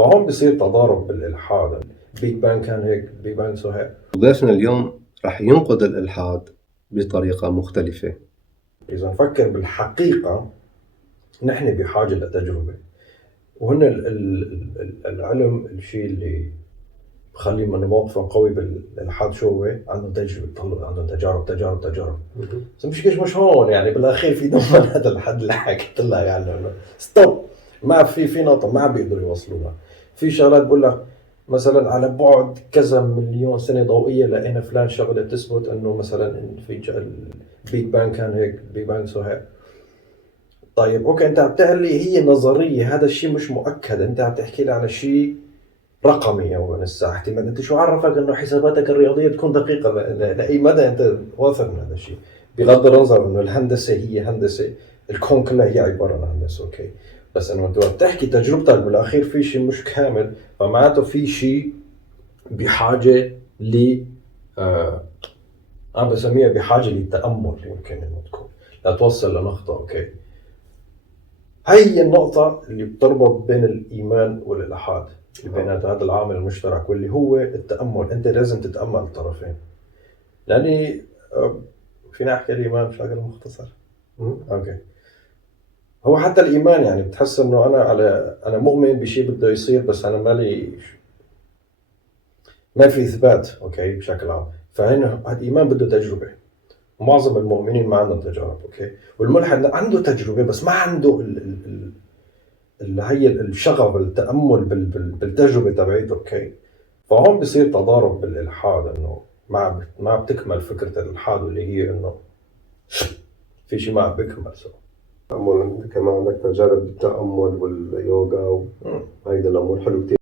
فهون بصير تضارب بالإلحاد. بيج بانج كان هيك، بيج بانج سو هيك. ضيفنا اليوم رح ينقد الإلحاد بطريقة مختلفة. إذا نفكر بالحقيقة نحن بحاجة لتجربة، وهن العلم الشيء اللي بخلي من موقفه قوي بالإلحاد شو هو؟ عنده تجربة، عندهم تجارب. بس مش هون يعني بالأخير في ضمن هذا الحد اللي حكيت لك عنه إنه ستوب، ما في نقطة ما بيقدروا يوصلوها. في شغلات بقول لك مثلا على بعد كذا مليون سنة ضوئية لقينا فلان شغلة تثبت إنه مثلا إن في البيج بانج كان هيك، بيج بانج سو هيك. طيب اوكي، انت عم تحكي هي نظريه، هذا الشيء مش مؤكد، انت عم تحكي لي على شيء رقمي او لسه احتمال. انت شو عرفك انه حساباتك الرياضيه تكون دقيقه؟ لاي مدى انت واثق من هذا الشيء؟ بغض النظر انه الهندسه هي هندسه، الكون كله هي عباره عن هندسه، اوكي. بس انه انت وقت تحكي تجربتك بالاخير في شيء مش كامل، فمعناته في شيء بحاجه ل انا بسميها بحاجه للتامل، يمكن انه تكون لتوصل لنقطه، اوكي. هي النقطة اللي بتربط بين الإيمان والإلحاد، بين هذا العامل المشترك واللي هو التأمل. أنت لازم تتأمل الطرفين، لأني فينا أحكي الإيمان بشكل مختصر. أوكي. هو حتى الإيمان يعني بتحس إنه أنا مؤمن بشيء بده يصير، بس أنا ما في إثبات، أوكي، بشكل عام. فهنا الإيمان بده تجربة، ومعظم المؤمنين ما عندهم تجارب، أوكي. والملحد عنده تجربة بس ما عنده اللي هي الشغف، التأمل بالتجربة تبعيته، اوكي. فهون بصير تضارب بالإلحاد، انه ما بتكمل فكرة الإلحاد اللي هي انه في شيء ما بيكمل سوا. التأمل، أنت كمان عندك تجارب بالتأمل واليوغا وهيدا الأمور حلو كتير.